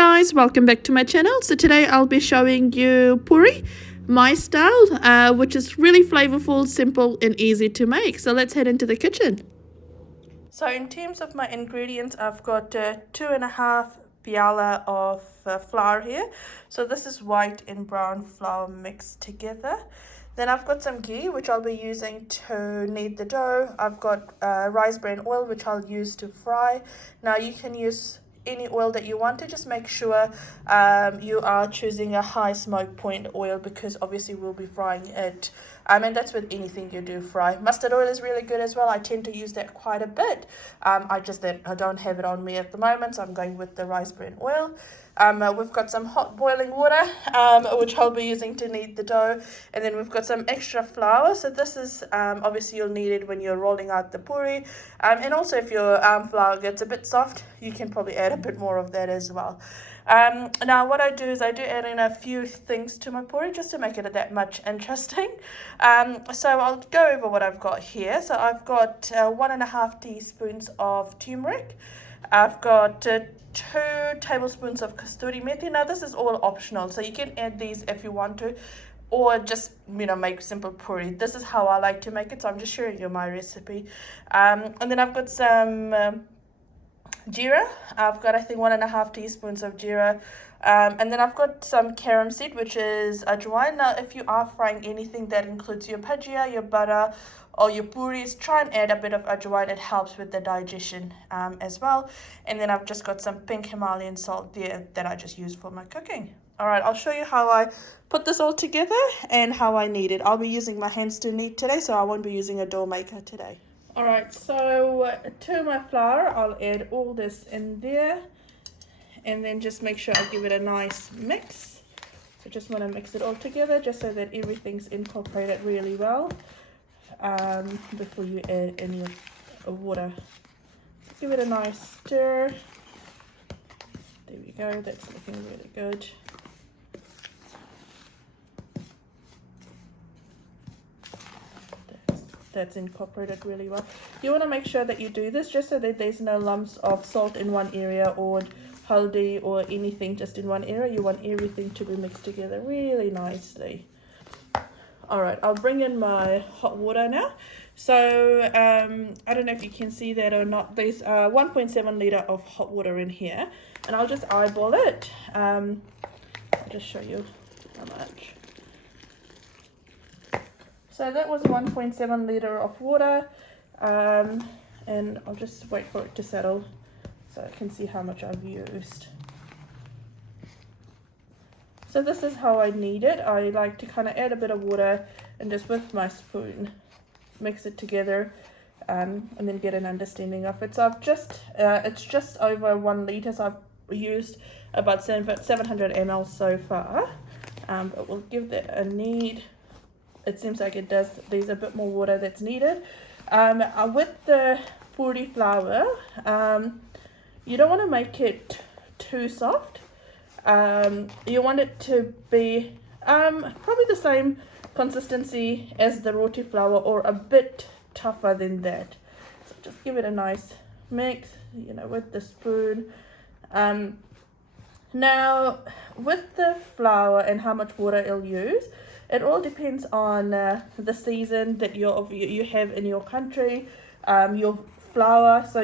guys, welcome back to my channel. So today I'll be showing you puri, my style, which is really flavorful, simple and easy to make. So let's head into the kitchen. So in terms of my ingredients, I've got 2.5 piala of flour here. So this is white and brown flour mixed together. Then I've got some ghee, which I'll be using to knead the dough. I've got rice bran oil, which I'll use to fry. Now you can use any oil that you want to. Just make sure you are choosing a high smoke point oil, because obviously we'll be frying it, and that's with anything you do fry. Mustard oil is really good as well. I tend to use that quite a bit. I don't have it on me at the moment, so I'm going with the rice bran oil. We've got some hot boiling water, which I'll be using to knead the dough, and then we've got some extra flour. So this is obviously you'll need it when you're rolling out the puri, and also if your flour gets a bit soft, you can probably add a bit more of that as well. Now what I do is I do add in a few things to my puri just to make it that much interesting. So I'll go over what I've got here. So I've got 1.5 teaspoons of turmeric. I've got 2 tablespoons of kasturi methi. Now this is all optional, so you can add these if you want to, or just make simple puri. This is how I like to make it, so I'm just sharing you my recipe. And then I've got some jeera. I've got, I think, 1.5 teaspoons of jeera. And then I've got some carom seed, which is ajwain. Now if you are frying anything that includes your bhajia, your butter, or your puris, try and add a bit of ajwain. It helps with the digestion as well. And then I've just got some pink Himalayan salt there that I just use for my cooking. Alright, I'll show you how I put this all together and how I knead it. I'll be using my hands to knead today, so I won't be using a dough maker today. Alright, so to my flour, I'll add all this in there, and then just make sure I give it a nice mix. So just want to mix it all together just so that everything's incorporated really well before you add any of water. So give it a nice stir. There we go, that's looking really good. That's incorporated really well. You want to make sure that you do this just so that there's no lumps of salt in one area or haldi or anything just in one area. You want everything to be mixed together really nicely. Alright, I'll bring in my hot water now. So I don't know if you can see that or not. There's 1.7 litre of hot water in here, and I'll just eyeball it. I'll just show you how much. So that was 1.7 litre of water, and I'll just wait for it to settle so I can see how much I've used. So this is how I knead it. I like to kind of add a bit of water and just with my spoon mix it together, and then get an understanding of it. So I've just, it's just over 1 litre, so I've used about 700 ml so far, but we'll give that a knead. It seems like there's a bit more water that's needed. With the puri flour, you don't want to make it too soft. You want it to be probably the same consistency as the roti flour, or a bit tougher than that. So just give it a nice mix, with the spoon. Now with the flour and how much water it'll use, it all depends on the season that you have in your country, your flour. So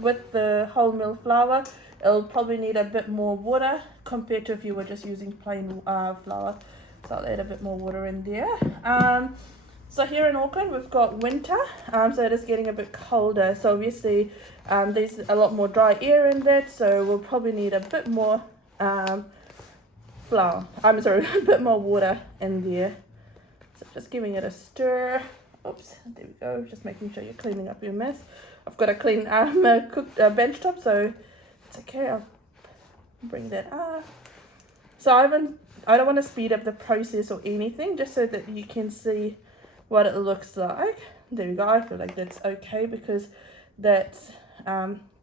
with the wholemeal flour, it'll probably need a bit more water compared to if you were just using plain flour. So I'll add a bit more water in there. So here in Auckland we've got winter, so it is getting a bit colder. So obviously there's a lot more dry air in that, so we'll probably need a bit more a bit more water in there. So just giving it a stir. Oops, there we go. Just making sure you're cleaning up your mess. I've got a clean cooked bench top, so it's okay. I'll bring that up. So I don't want to speed up the process or anything, just so that you can see what it looks like. There we go. I feel like that's okay, because that's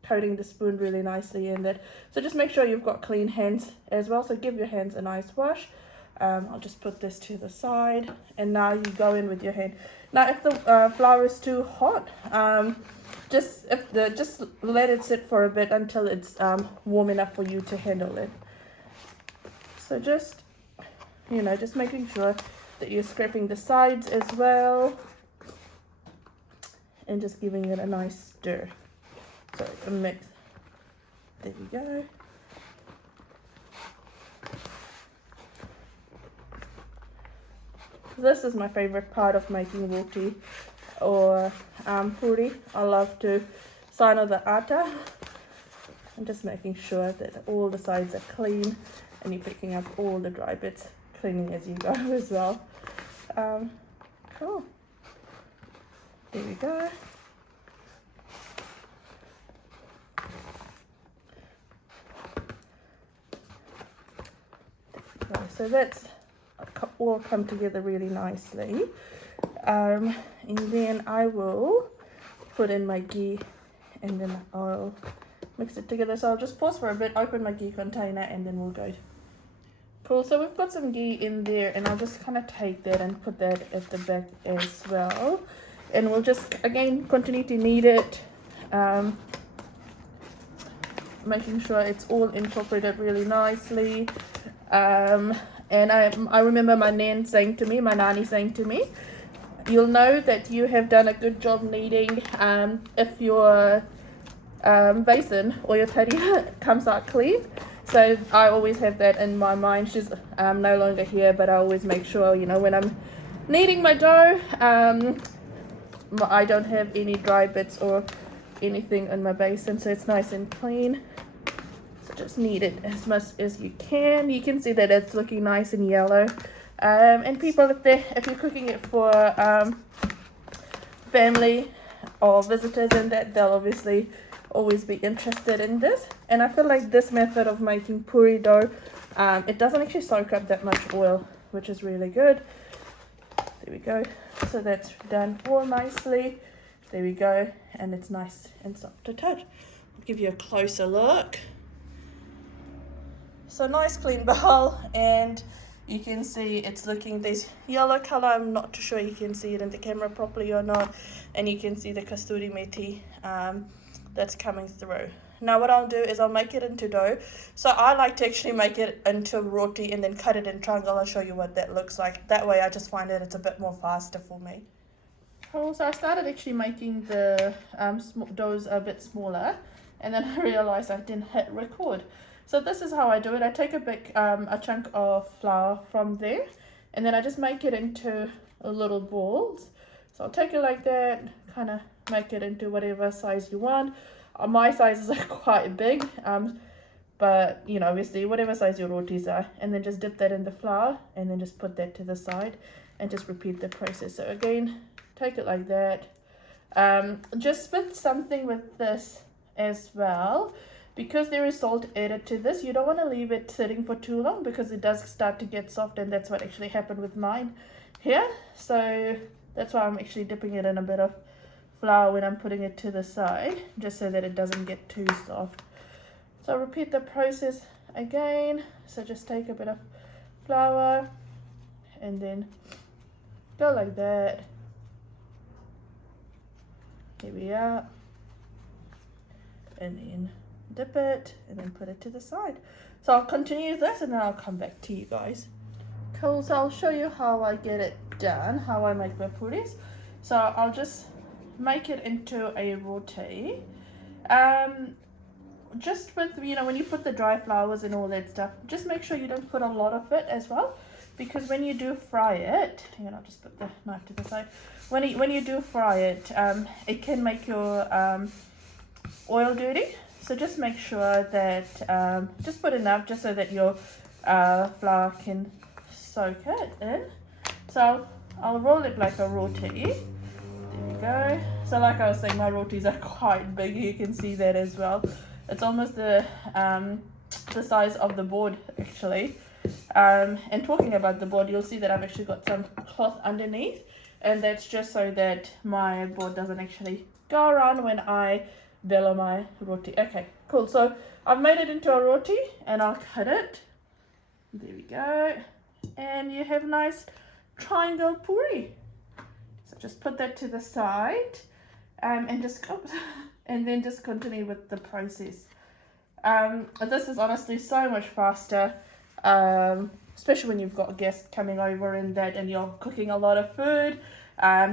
coating the spoon really nicely in that. So just make sure you've got clean hands as well, so give your hands a nice wash. I'll just put this to the side, and now you go in with your hand. Now if the flour is too hot, just let it sit for a bit until it's warm enough for you to handle it. So just, you know, just making sure that you're scraping the sides as well, and just giving it a nice stir. So a mix. There we go. This is my favorite part of making roti or puri. I love to sano the atta. I'm just making sure that all the sides are clean and you're picking up all the dry bits, cleaning as you go as well. Cool. There we go. So that's all come together really nicely. And then I will put in my ghee and then I'll mix it together. So I'll just pause for a bit, open my ghee container, and then we'll go. Cool, so we've got some ghee in there, and I'll just kind of take that and put that at the back as well. And we'll just, again, continue to knead it, making sure it's all incorporated really nicely. And I remember my nan saying to me, my nani saying to me, you'll know that you have done a good job kneading if your basin or your tari comes out clean. So I always have that in my mind. She's no longer here, but I always make sure, you know, when I'm kneading my dough, I don't have any dry bits or anything in my basin, so it's nice and clean. So just knead it as much as you can. You can see that it's looking nice and yellow. And people, if you're cooking it for family or visitors and that, they'll obviously always be interested in this. And I feel like this method of making puri dough, it doesn't actually soak up that much oil, which is really good. There we go. So that's done all nicely. There we go. And it's nice and soft to touch. I'll give you a closer look. So nice clean bowl, and you can see it's looking this yellow color. I'm not too sure you can see it in the camera properly or not. And you can see the kasturi methi that's coming through. Now what I'll do is I'll make it into dough. So I like to actually make it into roti and then cut it in triangle. I'll show you what that looks like. That way I just find that it's a bit more faster for me. Cool, so I started actually making the doughs a bit smaller, and then I realized I didn't hit record. So this is how I do it. I take a chunk of flour from there, and then I just make it into little balls. So I'll take it like that, kind of make it into whatever size you want. My sizes are quite big, but you know, obviously whatever size your rotis are, and then just dip that in the flour and then just put that to the side and just repeat the process. So again, take it like that. Just with something with this as well, because there is salt added to this, you don't want to leave it sitting for too long because it does start to get soft, and that's what actually happened with mine here. So that's why I'm actually dipping it in a bit of flour when I'm putting it to the side, just so that it doesn't get too soft. So I'll repeat the process again. So just take a bit of flour and then go like that. Here we are. And then dip it and then put it to the side. So I'll continue this and then I'll come back to you guys. Cool, so I'll show you how I get it done, how I make my puris. So I'll just make it into a roti. Just with, you know, when you put the dry flowers and all that stuff, just make sure you don't put a lot of it as well, because when you do fry it, hang on, I'll just put the knife to the side. When you do fry it, it can make your oil dirty. So just make sure that, just put enough just so that your flour can soak it in. So I'll roll it like a roti. There we go. So like I was saying, my rotis are quite big. You can see that as well. It's almost the size of the board actually. And talking about the board, you'll see that I've actually got some cloth underneath, and that's just so that my board doesn't actually go around when I bellow my roti. Okay, cool. So I've made it into a roti and I'll cut it. There we go. And you have nice triangle puri. So just put that to the side, and just and then just continue with the process. This is honestly so much faster especially when you've got a guest coming over and that, and you're cooking a lot of food.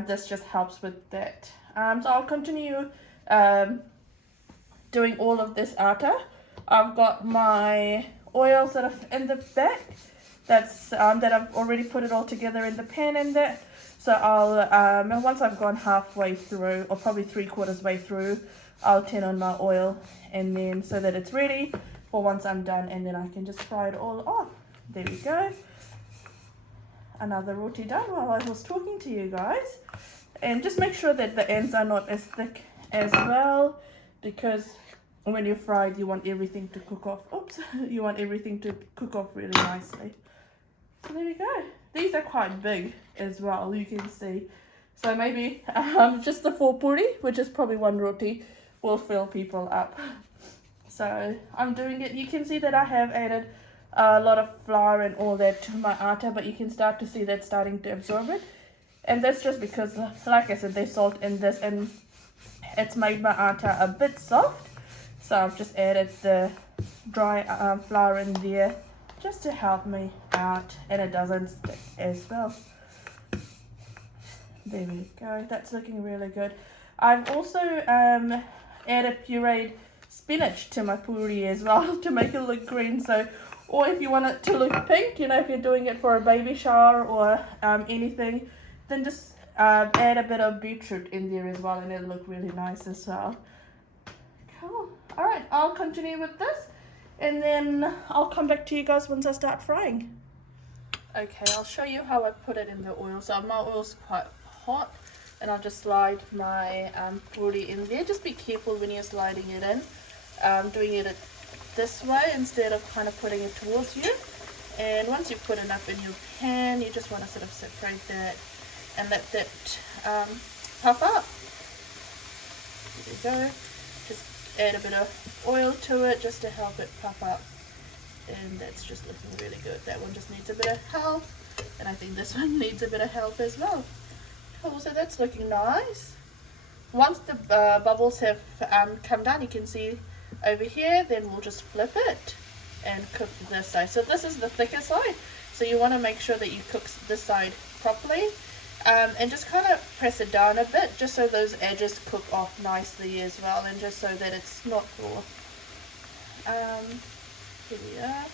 This just helps with that. So I'll continue doing all of this atta. I've got my oils that are in the back. That's that I've already put it all together in the pan and that. So I'll once I've gone halfway through, or probably 3/4 way through, I'll turn on my oil, and then so that it's ready for once I'm done, and then I can just fry it all off. There we go. Another roti done while I was talking to you guys. And just make sure that the ends are not as thick as well, because when you're fried you want everything to cook off. Oops, you want everything to cook off really nicely. So there we go. These are quite big as well, you can see. So maybe just the 4 puri, which is probably 1 roti, will fill people up. So I'm doing it. You can see that I have added a lot of flour and all that to my atta, but you can start to see that starting to absorb it. And that's just because, like I said, there's salt in this and it's made my atta a bit soft. So I've just added the dry flour in there just to help me out, and it doesn't stick as well. There we go. That's looking really good. I've also added pureed spinach to my puri as well to make it look green. So, or if you want it to look pink, you know, if you're doing it for a baby shower or anything, then just add a bit of beetroot in there as well, and it'll look really nice as well. Cool. All right, I'll continue with this, and then I'll come back to you guys once I start frying. Okay, I'll show you how I put it in the oil. So my oil's quite hot, and I'll just slide my puri in there. Just be careful when you're sliding it in, doing it this way instead of kind of putting it towards you. And once you put enough in your pan, you just want to sort of separate that and let that puff up. There we go. Just add a bit of oil to it just to help it puff up, and that's just looking really good. That one just needs a bit of help, and I think this one needs a bit of help as well. Cool, so that's looking nice. Once the bubbles have come down, you can see over here, then we'll just flip it and cook this side. So this is the thicker side, so you want to make sure that you cook this side properly, and just kind of press it down a bit just so those edges cook off nicely as well, and just so that it's not raw. Here we are.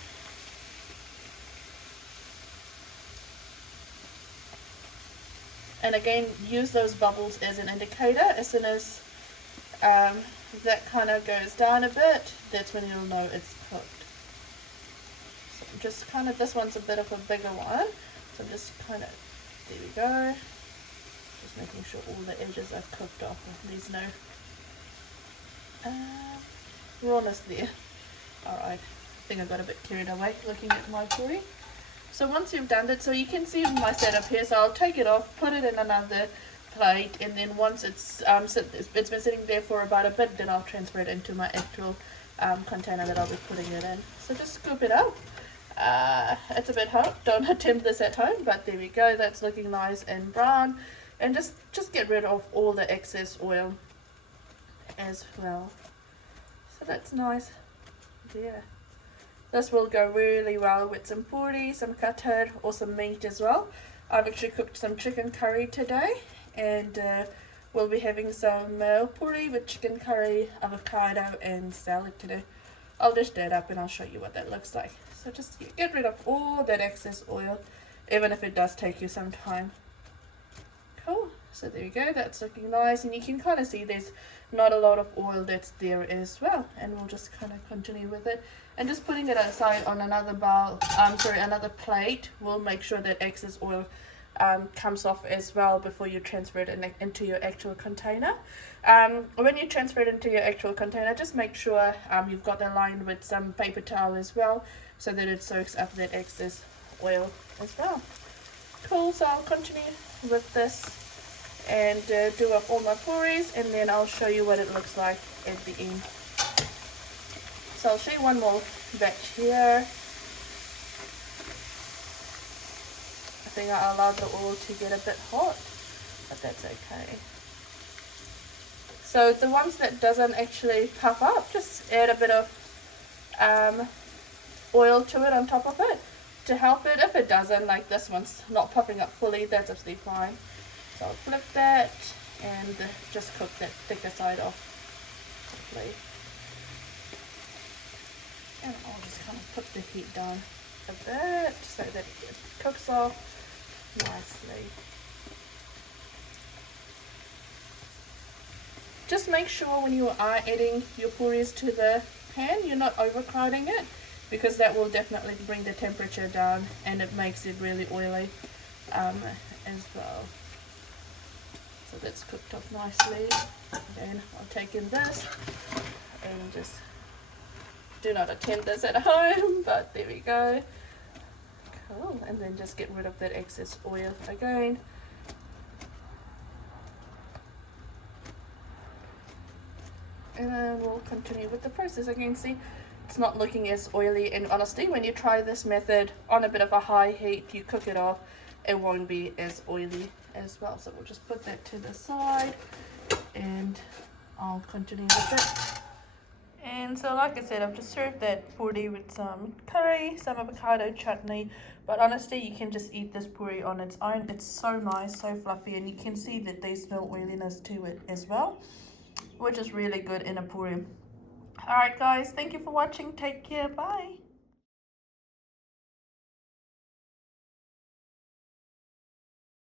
And again, use those bubbles as an indicator. As soon as that kind of goes down a bit, that's when you'll know it's cooked. So just kind of, this one's a bit of a bigger one, so I'm just kind of, there we go, just making sure all the edges are cooked off and there's no rawness there. Alright, I think I got a bit carried away looking at my puri. So once you've done it, so you can see my setup here, so I'll take it off, put it in another plate, and then once it's been sitting there for about a bit, then I'll transfer it into my actual container that I'll be putting it in. So just scoop it up. It's a bit hot, don't attempt this at home, but there we go, that's looking nice and brown. And just get rid of all the excess oil as well. So that's nice there. This will go really well with some puri, some katar, or some meat as well. I've actually cooked some chicken curry today, and we'll be having some puri with chicken curry, avocado and salad today. I'll dish that up and I'll show you what that looks like. So just get rid of all that excess oil, even if it does take you some time. Cool, so there you go, that's looking nice, and you can kind of see there's not a lot of oil that's there as well, and we'll just kind of continue with it. And just putting it aside on another another plate will make sure that excess oil comes off as well before you transfer it into your actual container. When you transfer it into your actual container, just make sure you've got it lined with some paper towel as well, so that it soaks up that excess oil as well. Cool, so I'll continue with this and do up all my puris, and then I'll show you what it looks like at the end. So I'll show you one more batch here. I think I allowed the oil to get a bit hot, but that's okay. So the ones that doesn't actually puff up, just add a bit of oil to it on top of it to help it. If it doesn't, like this one's not popping up fully, that's absolutely fine. So I'll flip that and just cook that thicker side off quickly. And I'll just kind of put the heat down a bit so that it cooks off nicely. Just make sure when you are adding your puris to the pan, you're not overcrowding it, because that will definitely bring the temperature down and it makes it really oily as well. So that's cooked up nicely. Then I'll take in this and just do not attempt this at home, but there we go. Cool. And then just get rid of that excess oil again. And then we'll continue with the process again. See, it's not looking as oily, and honestly, when you try this method on a bit of a high heat, you cook it off, it won't be as oily as well. So we'll just put that to the side and I'll continue with it. And so like I said, I've just served that puri with some curry, some avocado chutney, but honestly you can just eat this puri on its own. It's so nice, so fluffy, and you can see that there's no oiliness to it as well, which is really good in a puri. Alright guys, thank you for watching. Take care. Bye.